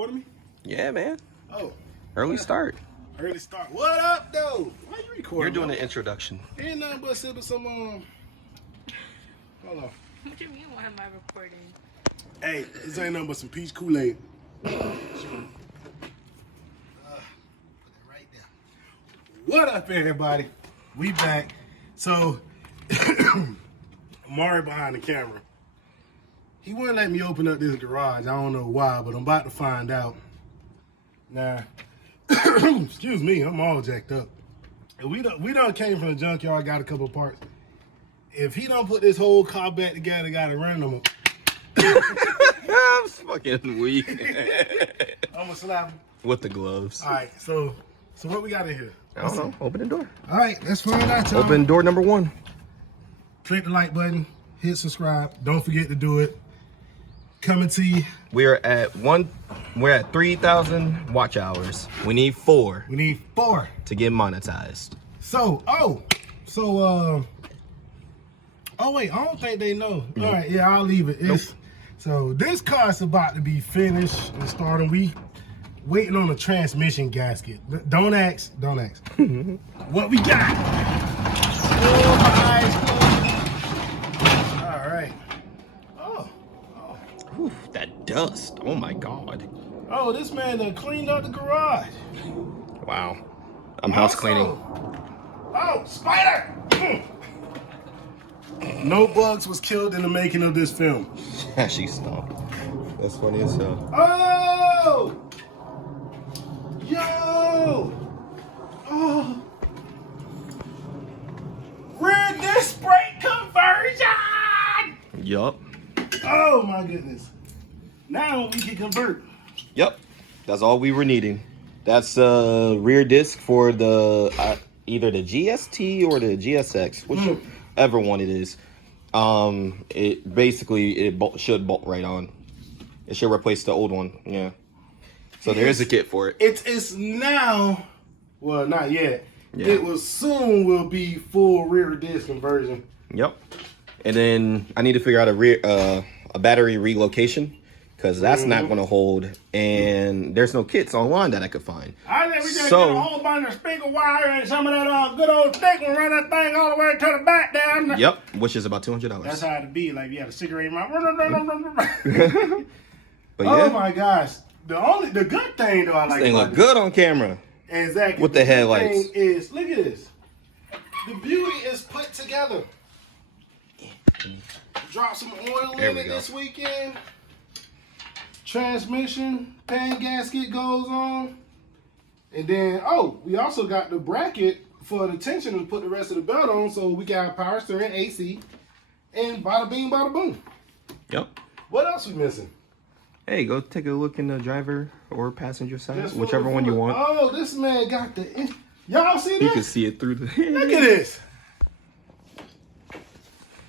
recording me? Yeah, man. Oh. Early start. Early start. What up, though? Why you recording? You're doing the introduction. Ain't nothing but sipping some, hold on. What do you mean, why am I recording? Hey, this ain't nothing but some peach Kool-Aid. Put that right there. What up, everybody? We back. So, Mari behind the camera. He wouldn't let me open up this garage. I don't know why, but I'm about to find out. Now, excuse me, I'm all jacked up. We done came from the junkyard, got a couple of parts. If he don't put this whole car back together, gotta run them. I'm fucking weak. I'm gonna slap him. With the gloves. All right, so what we got in here? I don't know. Open the door. All right, let's find out, y'all. Open door number 1. Click the like button, hit subscribe. Don't forget to do it. Coming to you. We're at 3,000 watch hours. We need 4 We need 4 to get monetized. So, oh wait, I don't think they know. All right, yeah, I'll leave it. So this car's about to be finished and starting. We waiting on a transmission gasket. Don't ask. What we got? Oh, my eyes closed. All right. Whew, that dust. Oh my God. Oh, this man done cleaned up the garage. Wow. I'm house cleaning. Oh, spider! No bugs was killed in the making of this film. She stomped. That's funny as hell. Oh! Yo! Oh! Rear disc brake conversion! Yup. Oh my goodness. Now we can convert. Yep. That's all we were needing. That's rear disc for the either the GST or the GSX, whichever one it is. It basically should bolt right on. It should replace the old one. Yeah. So there is a kit for it. It's now, well, not yet. Yeah. It will soon will be full rear disc conversion. Yep. And then I need to figure out a battery relocation, because that's not going to hold, and there's no kits online that I could find. I think we just get a whole bunch of speaker wire and some of that good old stick and run that thing all the way to the back down. Yep, which is about $200. That's how it'd be. Like you had a cigarette in my. But yeah. Oh my gosh! The good thing though, I like. This thing look good on camera. Exactly. With the headlights. Thing is, look at this. The beauty is put together. Drop some oil in it this weekend. Transmission, pan gasket goes on. And then, we also got the bracket for the tension to put the rest of the belt on, so we got power steering, AC, and bada bing, bada boom. Yep. What else we missing? Hey, go take a look in the driver or passenger side, whichever one you want. Oh, this man got the... Y'all see this? You can see it through the... Look at this.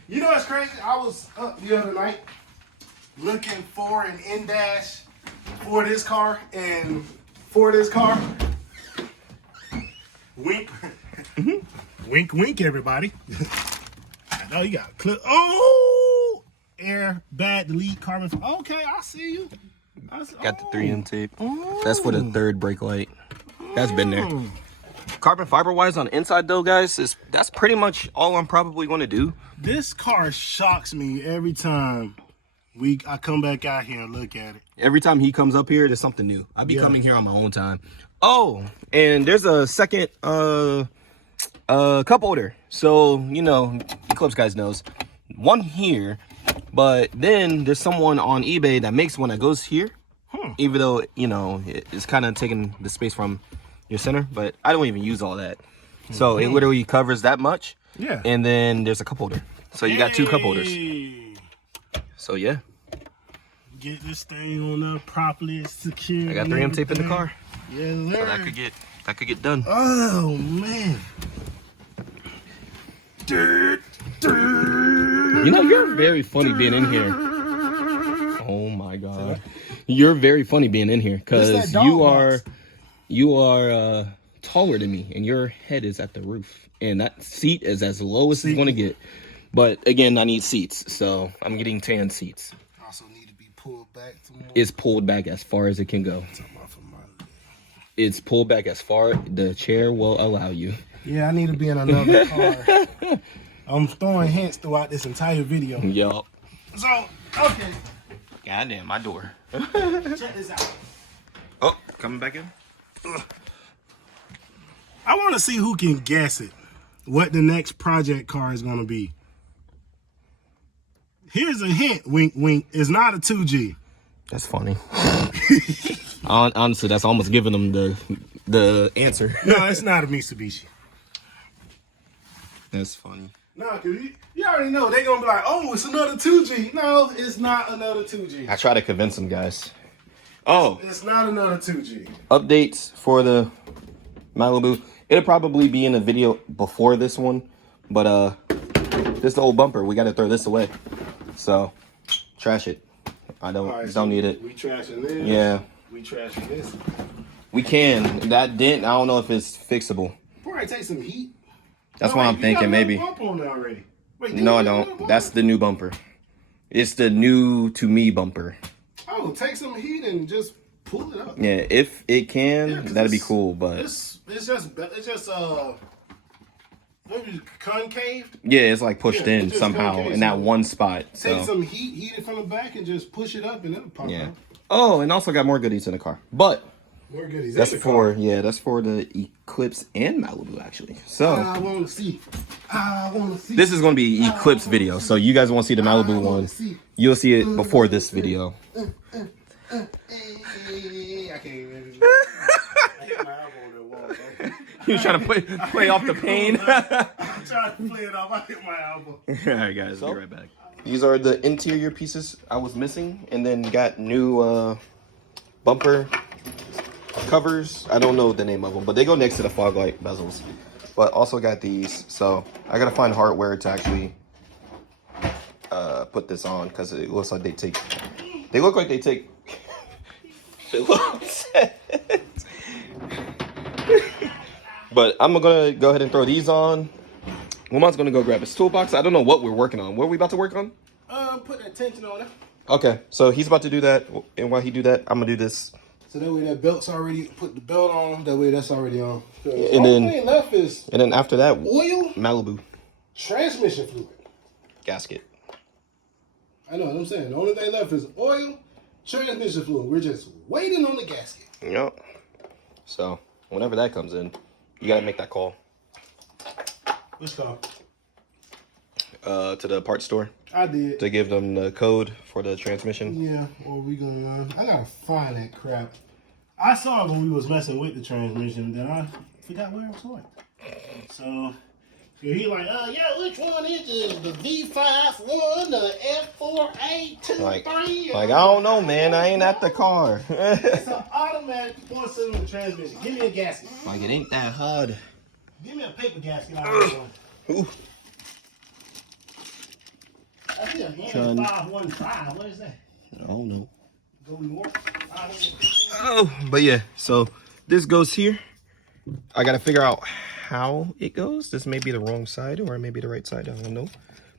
You know what's crazy? I was up the other night looking for an in-dash for this car, and for this car, wink, wink, wink, everybody. I know you got a clip. Oh, air, bad, delete, carbon. Okay, I see you. Got the 3M tape. That's for the third brake light. That's been there. Carbon fiber wise on the inside though, guys, that's pretty much all I'm probably going to do. This car shocks me every time I come back out here and look at it. Every time he comes up here, there's something new. I be coming here on my own time. Oh, and there's a second cup holder. So, you know, Eclipse guys knows. One here, but then there's someone on eBay that makes one that goes here. Even though, you know, it's kind of taking the space from your center, but I don't even use all that. So it literally covers that much. Yeah. And then there's a cup holder. So you got 2 cup holders. So yeah. Get this thing on up properly, secure. I got 3M tape in the car. Yeah, so that could get done. Oh man. You know, you're very funny being in here. Oh my God. You're very funny being in here because you are taller than me and your head is at the roof and that seat is as low as it's going to get. But again, I need seats, so I'm getting tan seats. Also need to be pulled back. back some more. It's pulled back as far as it can go. It's pulled back as far the chair will allow you. Yeah, I need to be in another car. I'm throwing hints throughout this entire video. Yup. So, okay. Goddamn, my door. Check this out. Oh, coming back in? I want to see who can guess it. What the next project car is going to be. Here's a hint, wink, wink. It's not a 2G. That's funny. Honestly, that's almost giving them the answer. No, it's not a Mitsubishi. That's funny. No, because you already know. They're going to be like, oh, it's another 2G. No, it's not another 2G. I try to convince them, guys. Oh. It's not another 2G. Updates for the Malibu. It'll probably be in a video before this one. But this old bumper, we got to throw this away. So, trash it. I don't need it. We trashing this. Yeah. We trashing this. We can. That dent, I don't know if it's fixable. Probably take some heat. That's what I'm thinking, maybe. Bump on there already. Wait, No, I don't. That's the new bumper. It's the new to me bumper. Oh, take some heat and just pull it up. Yeah, if it can, Yeah, that'd be cool, but it's just maybe concave. yeah, it's like pushed Yeah, in it's just somehow concave, in that so one spot. Take So some heat it from the back and just push it up and it'll pop yeah. out. Oh, and also got more goodies in the car. But More goodies. that's in the for car. that's for the Eclipse and Malibu actually. So I want to see. I want to see. this is gonna be Eclipse video. So you guys want to see the Malibu wanna one? see. You'll see it before this video. I can't even. I hit my elbow on that wall. Bro. You trying to play off the pain? I'm trying to play it off. I hit my elbow. All right, guys, be right back. These are the interior pieces I was missing, and then got new bumper covers. I don't know the name of them, but they go next to the fog light bezels. But also got these, so I gotta find hardware to actually put this on because it looks like they take. They look like they take. But I'm gonna go ahead and throw these on. Lamont's gonna go grab his toolbox. I don't know what we're working on. What are we about to work on? Put that tension on it. Okay, so he's about to do that, and while he do that, I'm gonna do this. So that way that belt's already put the belt on. That way that's already on. And then- only thing left is And then after that, oil, Malibu transmission fluid. gasket. I know what I'm saying. The only thing left is oil, transmission fluid. We're just waiting on the gasket. Yep. So whenever that comes in, you gotta make that call Which car? to the parts store I did. to give them the code for the transmission. Yeah, or we gonna. I gotta find that crap. I saw it when we was messing with the transmission, then I forgot where I saw it. So he like, yeah, which one is it? The V51, the F4A23? Like I don't know, man. I ain't at the car. It's an automatic 4-cylinder transmission. Give me a gasket. Like it ain't that hard. Give me a paper gasket out of this one. Ooh. I see a Henry Son. 515. What is that? I don't know. Go north. Oh, but yeah. So this goes here. I gotta figure out how it goes. This may be the wrong side or it may be the right side. I don't know.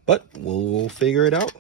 But we'll figure it out.